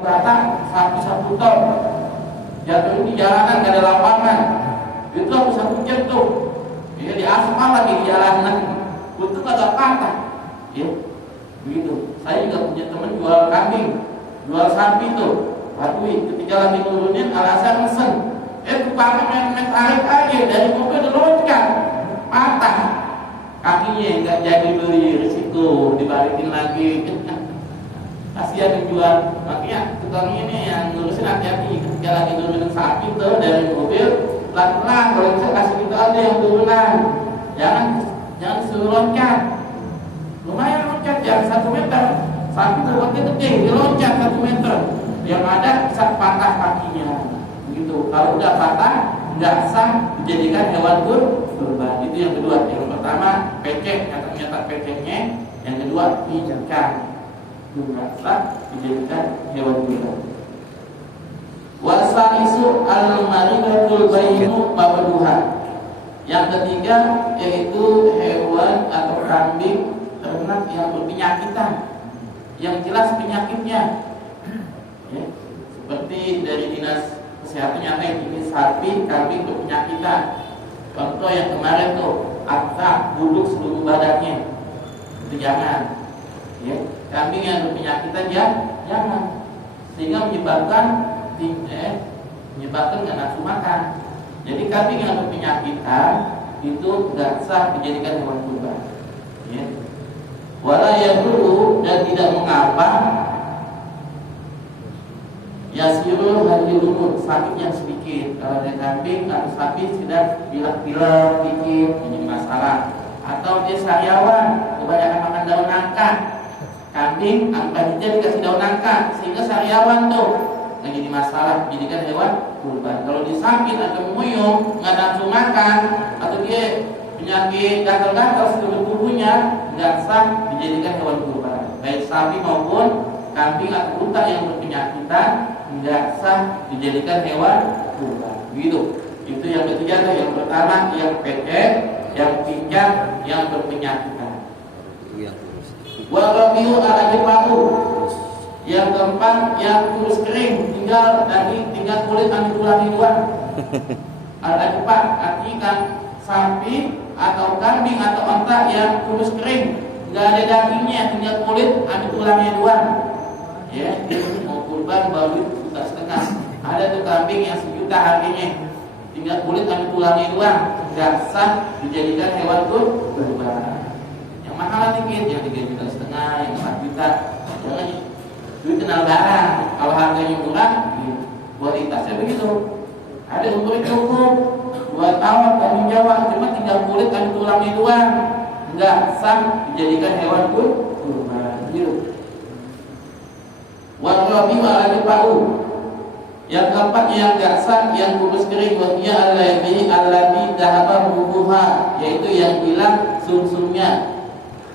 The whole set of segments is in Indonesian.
rata 1 ton jatuh di jalanan, gak ada lapangan, itu aku 1 jam tuh ya, di aspal lagi di jalanan, untuk agak patah ya begitu. Saya juga punya teman jual kambing, jual sapi tuh, waduh ketika lagi nurunin alasan mesen, tukangnya main tarik aja dari mobil loncat, patah kakinya, nggak jadi beli, risiko dibalikin lagi. Kasihan yang jual, makanya tukang ini yang ngurusin hati-hati ketika lagi nurunin sapi tuh dari mobil, pelan-pelan kalau bisa kasih kita aja yang turunan, jangan suruh loncat. Lumayan loncat ya 1 meter, sapi terbangnya gede, dia loncat 1 meter, yang ada bisa patah kakinya. Begitu, kalau udah patah nggak sah dijadikan hewan kurban. Itu yang kedua. Yang pertama pecek, nyatak peceknya. Yang kedua pincang, nggak sah dijadikan hewan kurban. Wasaisu al-maridatul bainu mabduha. Yang ketiga yaitu hewan atau kambing ternak yang berpenyakitan, yang jelas penyakitnya ya, seperti dari dinas kesehatan nyata ini sapi kambing berpenyakitan. Contoh yang kemarin tuh akta buduk seluruh badannya, itu jangan ya. Kambing yang berpenyakitan ya jangan, sehingga menyebabkan nggak nafsu makan. Jadi kambing yang berpenyakitan itu nggak sah dijadikan hewan kurban ya. Wala yaduru, dan tidak mengapa yasirul hadilumur, sakit yang sedikit. Kalau ada kambing atau sapi sekedar pilek-pilek dikit menjadi masalah, atau dia sariawan kebanyakan makan daun nangka. Kambing angka hijau dikasih daun nangka sehingga sariawan tuh nggak jadi masalah, jadikan hewan kurban. Kalau dia sakit atau menguyung nggak nafsu makan, atau dia penyakit gatal-gatal seluruh tubuhnya, nggak sah dijadikan hewan kurban. Baik sapi maupun kambing atau unta yang berpenyakitan nggak sah dijadikan hewan kurban. Begitu. Itu yang ketiga. Yang pertama yang pecek, yang pincang, yang berpenyakitan. Warabiu al-ajma'u. Yang keempat yang kurus kering, tinggal kulit anti tulang doang. Al-ajma' artinya sapi atau kambing atau onta yang kurus kering, nggak ada dagingnya, tinggal kulit ada tulangnya doang. Ya, mau kurban baru 1,5 juta. Ada tuh kambing yang 1 juta harganya, tinggal kulit ada tulangnya doang, nggak sah dijadikan hewan kurban. Yang mahal dikit, yang 3,5 juta, yang 4 juta, jangan duit kenal barang. Kalau harganya murah, kualitasnya begitu. Ada umur cukup 2 tahun kambing Jawa, cuma tinggal kulit dan tulangnya doang, nggak sah dijadikan hewan kurban. Gitu. Warabi wa'alipa'u. Yang keempat yang nggak sah, yang kurus kering, wahia alladhi dhahaba ruhuha, yaitu yang hilang sumsumnya.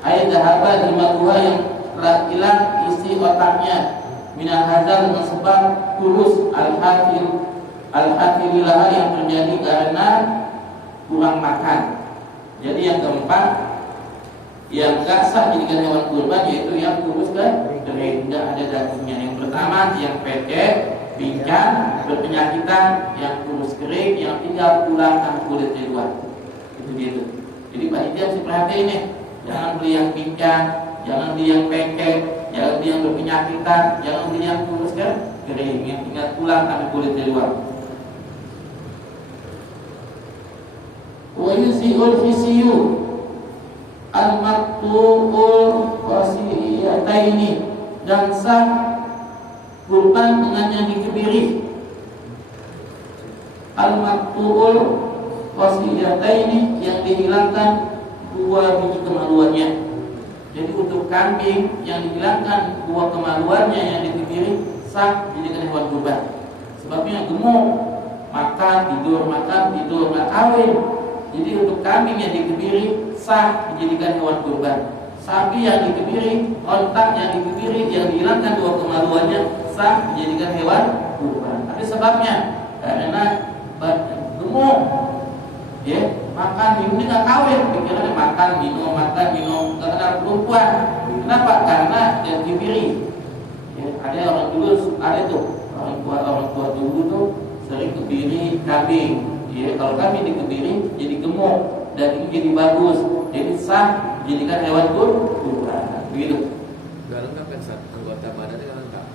Ayat dhahaba dimakuha, yang telah hilang isi otaknya. Minal hazal, sebab kurus al-hafililah yang terjadi karena kurang makan. Jadi yang keempat yang gak sah jadikan hewan kurban yaitu yang kurus dan kering, tidak ada dagingnya. Yang pertama yang pecek, pincang, berpenyakitan, yang kurus kering, yang tinggal tulang dan kulitnya dua. Itu gitu. Jadi Pak Iti harus perhatiin nih, jangan beli yang pincang, jangan beli yang pecek, jangan beli yang berpenyakitan, jangan beli yang kurus kan kering, yang tinggal tulang dan kulitnya dua. Wa yusiul hisiyu al-maktu'ul wasiyataini, dan sah kurban dengan yang dikebiri. Al-maktu'ul wasiyataini, yang dihilangkan 2 biji kemaluannya. Jadi untuk kambing yang dihilangkan 2 kemaluannya yang dikebiri sah jadikan hewan kurban. Sebabnya gemuk, makan tidur nggak kawin. Jadi untuk kambing yang dikebiri sah dijadikan hewan kurban. Sapi yang dikebiri, onta yang dikebiri, yang dihilangkan 2 kemaluannya sah dijadikan hewan kurban. Tapi sebabnya karena gemuk, ya, makan minum nggak kawin, pikirannya makan minum, nggak kenal perempuan. Kenapa? Karena yang dikebiri. Ya, ada orang dulu ada tuh orang tua dulu tuh sering kebiri kambing. Ya, kalau kambing dikebiri jadi gemuk, daging jadi bagus, jadi sah, jadikan hewan kurban. Begitu. Gak lengkap kan Ustaz? Anggota badannya kan lengkap.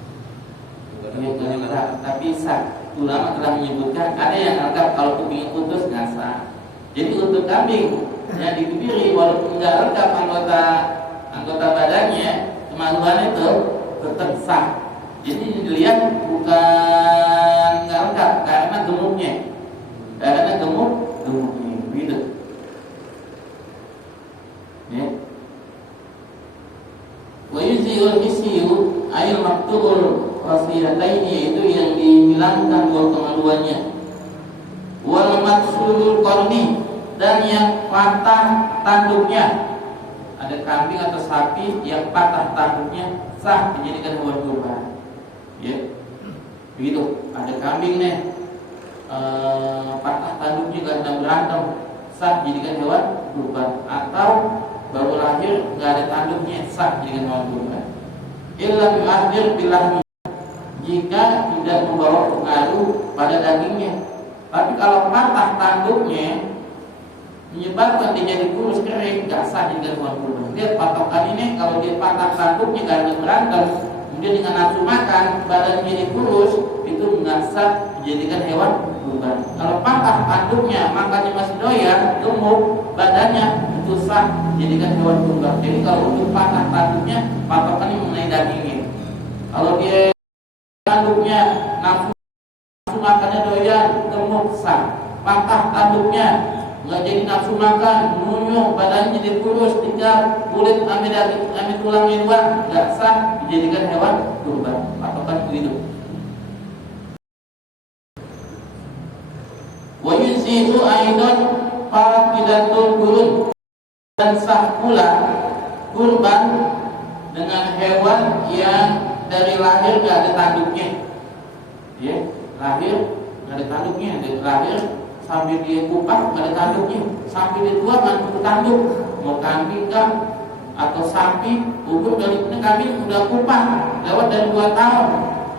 Ya, lengkap, tapi sah. Ulama telah menyebutkan ada yang lengkap, kalau kepingin putus nggak sah. Jadi untuk kambing yang dikebiri walaupun nggak lengkap anggota badannya, kemaluan itu tetap sah. Jadi dilihat bukan nggak lengkap karena gemuknya, gemuknya, gitu. Ya. Wa yuzil misyu ayil maqtul wasiyataini, itu yang dihilangkan dua kemaluannya. Wal maksulul qarni, dan yang patah tanduknya. Ada kambing atau sapi yang patah tanduknya sah dijadikan hewan kurban. Ya, begitu. Ada kambing nih patah tanduknya karena berantem, sah dijadikan hewan kurban. Atau baru lahir nggak ada tanduknya, sah dijadikan hewan kurban. Illa bi'ahdir bilahmi, jika tidak membawa pengaruh pada dagingnya. Tapi kalau patah tanduknya menyebabkan dia jadi kurus kering, nggak sah dijadikan hewan kurban. Lihat patokan ini, kalau dia patah tanduknya karena berantem, kemudian dengan nafsu makan badan jadi kurus, itu nggak sah dijadikan hewan kurban. Kalau patah tanduknya makannya masih doyan, gemuk badannya, itu sah dijadikan hewan kurban. Jadi kalau untuk patah tanduknya patokannya mengenai dagingnya. Kalau dia tanduknya nafsu makannya doyan, gemuk, sah. Patah tanduknya nggak jadi nafsu makan, nunyuh, badannya jadi kurus, tinggal kulit ambil tulangnya doang, nggak sah dijadikan hewan kurban. Patokan begitu. Wa yuzihu aidan faqidatul qurun, dan sah pula kurban dengan hewan yang dari lahir nggak ada tanduknya. Ya, lahir nggak ada tanduknya, dari lahir sampai dia kupah nggak ada tanduknya, sampai dia tua nggak ada tanduk. Mau kambing kan atau sapi, umur dari kambing udah kupah lewat dari 2 tahun,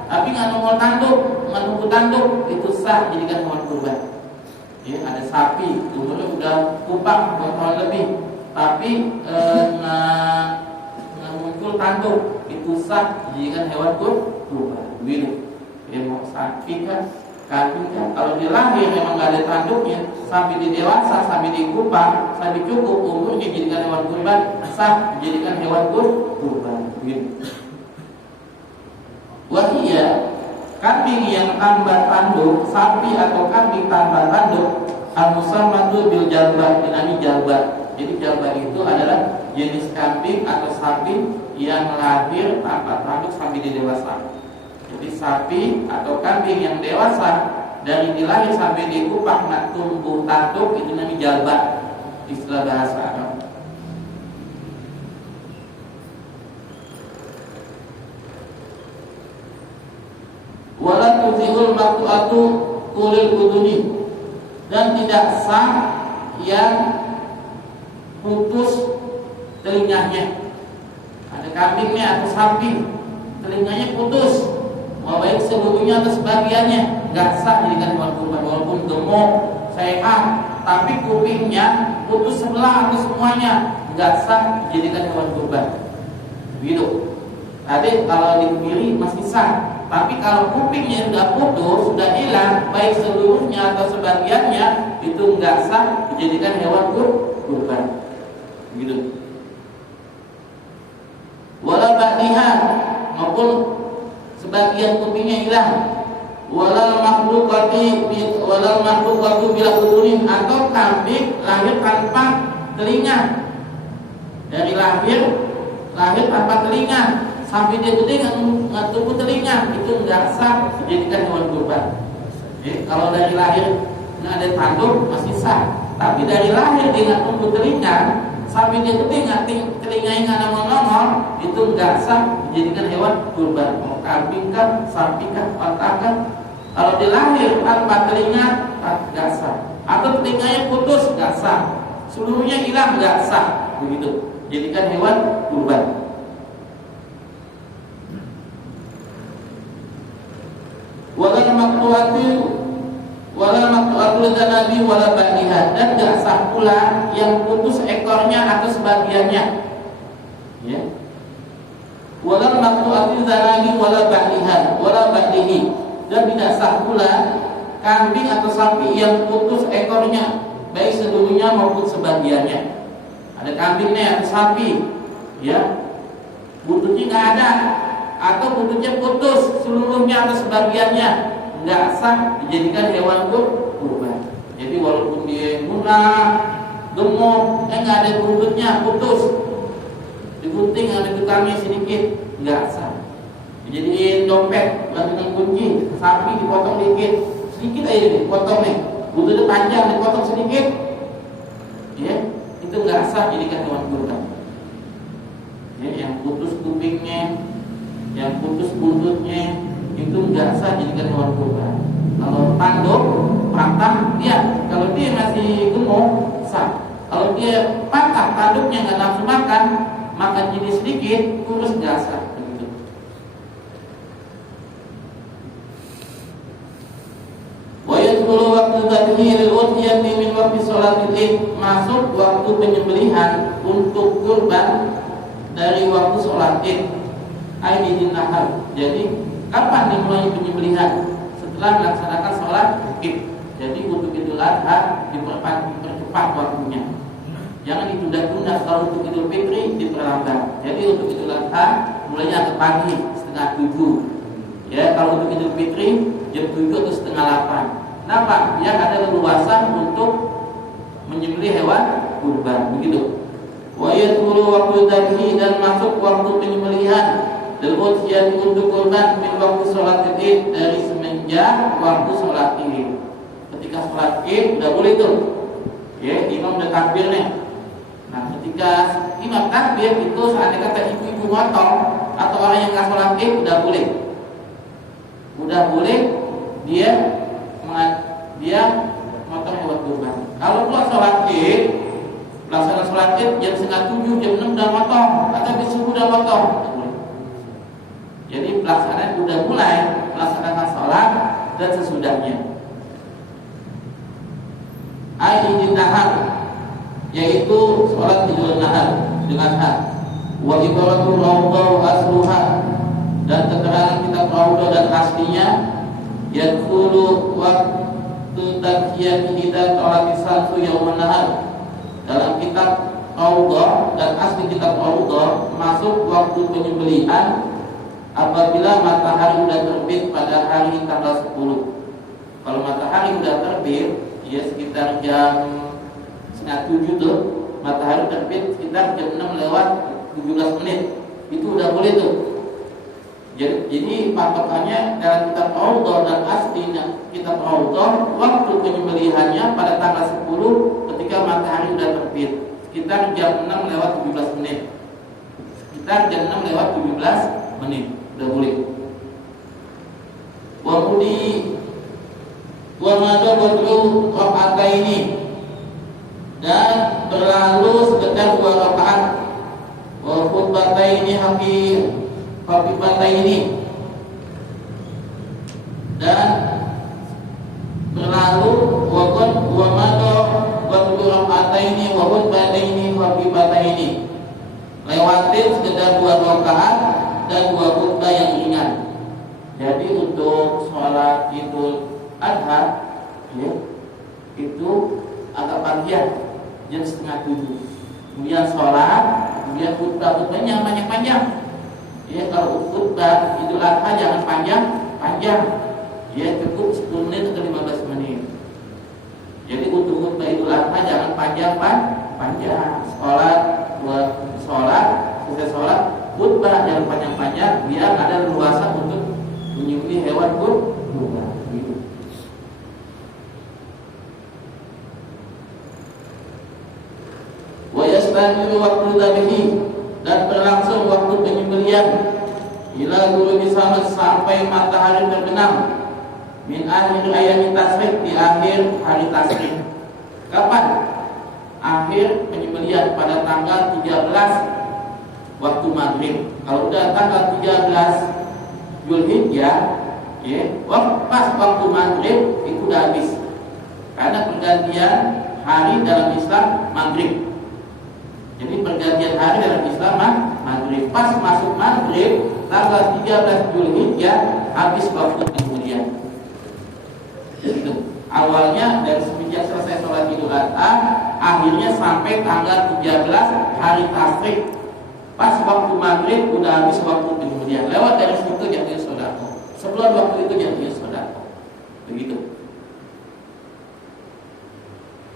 tapi nggak nunggu tanduk, itu sah jadikan hewan kurban. Ya, ada sapi umurnya udah kupah 2 tahun lebih, tapi nggak muncul tanduk, itu sah jadikan hewan kurban. Begitu. Ya, mau sapi kan, kambing kan, kalau dia lahir memang nggak ada tanduknya, sampai dia dewasa, sampai dia kupang, sampai cukup umurnya jadikan hewan kurban, sah dijadikan hewan kurban. Begitu. Wahia, kambing yang tanpa tanduk, sapi atau kambing tanpa tanduk, al-musammatu bil jalbah, dinami jalbah. Jadi jalbah itu adalah jenis kambing atau sapi yang lahir tanpa tanduk sampai dia dewasa. Jadi sapi atau kambing yang dewasa dari dilahir sampai dikupah nggak tumbuh tanduk, itu namanya jalbah, istilah bahasa Arab. Wala tuzihul maqtu'atu kulil uduni, dan tidak sah yang putus telinganya. Ada kambingnya atau sapi telinganya putus, mau baik seluruhnya atau sebagiannya, nggak sah jadikan hewan kurban. Walaupun gemuk, sehat, tapi kupingnya putus sebelah atau semuanya, nggak sah jadikan hewan kurban. Begitu. Tadi kalau di kiri masih sah, tapi kalau kupingnya sudah putus, sudah hilang, baik seluruhnya atau sebagiannya, itu nggak sah dijadikan hewan kurban. Begitu. Wala ba'diha, maupun sebagian kupingnya hilang. Walal makhlukatu bila udunin, atau kambing lahir tanpa telinga. Dari lahir tanpa telinga, sampai dia gede nggak tumbuh telinga, itu nggak sah dijadikan hewan kurban. Jadi kalau dari lahir nggak ada tanduk masih sah, tapi dari lahir dia nggak tumbuh telinga, sampai dia gede nggak telinganya nggak nongol, itu nggak sah dijadikan hewan kurban. Mau kambing kan, sapi kan, patah kan, kalau dia lahir tanpa telinga nggak sah, atau telinganya putus nggak sah, seluruhnya hilang nggak sah, begitu jadikan hewan kurban. Wala maqtu'atul dzanabi wala ba'diha, dan enggak sah pula yang putus ekornya atau sebagiannya. Ya. Wala maqtu'atul dzanabi wala ba'dihi, dan tidak sah pula kambing atau sapi yang putus ekornya baik seluruhnya maupun sebagiannya. Ada kambing nih atau sapi, ya, buntutnya nggak ada atau buntutnya putus seluruhnya atau sebagiannya, nggak sah dijadikan hewan kurban. Jadi walaupun dia murah, gemuk, nggak ada buntutnya, putus, digunting ada getahnya sedikit, nggak sah. Dijadiin dompet dengan kunci, sapi dipotong sedikit aja dipotong nih, buntutnya panjang dipotong sedikit, ya, itu nggak sah jadikan hewan kurban. Ya, yang putus kupingnya, yang putus buntutnya, itu nggak sah jadikan hewan kurban. Kalau tanduk, patah, dia kalau dia masih gemuk sah. Kalau dia patah tanduknya nggak nafsu makan jadi sedikit, kurus nggak sah. Begitu. Wa yadkhulu waqtu tadhhiril udhiyati min waqti sholatil Id, masuk waktu penyembelihan untuk kurban dari waktu sholat Id. Aidin nahar. Jadi kapan dimulai penyembelihan? Setelah melaksanakan sholat Id. Jadi untuk Idul Adha dipercepat waktunya. Jangan ditunda-tunda. Kalau untuk Idul Fitri diperlambat. Jadi untuk Idul Adha mulainya agak pagi, 6:30. Ya, kalau untuk Idul Fitri jam 7 atau 7:30. Kenapa? Biar ada leluasa untuk menyembelih hewan kurban. Begitu. Wa yadkhulu waqtu dzabhi, dan masuk waktu penyembelihan dan udhiyah untuk kurban min waktu sholat Id, dari semenjak waktu sholat Id. Ketika sholat Id udah boleh tuh, ya, imam udah takbir nih. Nah, ketika imam takbir itu seandainya kata ibu-ibu motong atau orang yang nggak sholat Id udah boleh dia motong hewan kurban. Kalau keluar sholat Id, pelaksanaan sholat Id jam 6:30, jam 6 udah motong, atau di subuh udah motong. Jadi pelaksanaan udah mulai melaksanakan sholat dan sesudahnya. Aidin nahar, yaitu sholat Idul Nahar dengan hak. Wa ibaratul rawdah asluha, dan keterangan kitab rawdah dan aslinya yadkhulu waqtu tadhiyati idza talati salsu yauman nahar. Dalam kitab rawdah dan asli kitab rawdah masuk waktu penyembelihan apabila matahari sudah terbit pada hari tanggal 10. Kalau matahari sudah terbit, ya sekitar jam 6:30 tuh, matahari terbit sekitar jam 6:17, itu udah boleh tuh. Jadi patokannya dalam kitab rawdah dan aslinya kitab rawdah, waktu penyembelihannya pada tanggal 10 ketika matahari sudah terbit, sekitar jam 6:17. Sekitar jam 6:17 udah boleh. Wa madabatu rakaataini, dan berlalu sekitar 2 rakaat. Wa khutbataini hafifataini, dan berlalu wa madabatu rakaataini wa khutbataini hafifataini, lewatin sekitar 2 rakaat dan 2 khutbah yang ringan. Jadi untuk sholat Idul Adha, ya, itu agak pagian, jam 6:30. Kemudian sholat, kemudian khutbahnya panjang-panjang. Ya, kalau khutbah Idul Adha jangan panjang, ya, cukup 10 menit atau 15 menit. Jadi untuk khutbah Idul Adha jangan panjang. Selesai sholat, khutbah jangan panjang-panjang, biar ada leluasa untuk menyembelih hewan kurban. Gitu. Wa yastamiru waqtu dzabhi, dan berlangsung waktu penyembelihan ila ghurubi syams, sampai matahari terbenam, min akhir ayami tasrik, di akhir hari tasrik. Kapan? Akhir penyembelihan pada tanggal 13 waktu maghrib. Kalau udah tanggal 13 Zulhijjah, Ya, pas waktu maghrib itu udah habis. Karena pergantian hari dalam Islam maghrib. Jadi pergantian hari dalam Islam maghrib. Pas masuk maghrib tanggal 13 Zulhijjah habis waktu kemudian. Jadi itu awalnya dari semenjak selesai sholat Idul Adha, akhirnya sampai tanggal 13 hari Tasyrik. Pas waktu maghrib udah habis waktu kemudian. Lewat dari situ jatuh sedekah. Sebelum waktu itu jatuh sedekah. Begitu.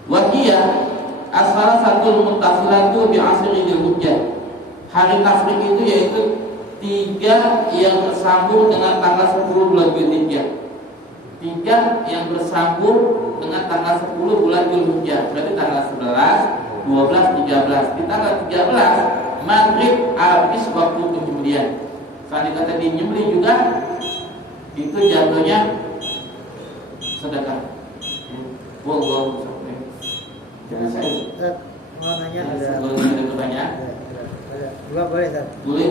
Wahiyah asal satu muttasilatu bi asri Dzulhijjah. Hari Tasyrik itu yaitu 3 yang bersambung dengan tanggal 10 bulan Dzulhijjah. 3 yang bersambung dengan tanggal 10 bulan Dzulhijjah. Berarti tanggal 11, 12, 13. Di tanggal 13 maghrib habis waktu kemudian. Saat kata di nyembelih juga itu jatuhnya sedekah. Wallahu a'lam. Jangan saya. Mau nanya Sebelum ada pertanyaan. Dua boleh, Ustaz. Boleh.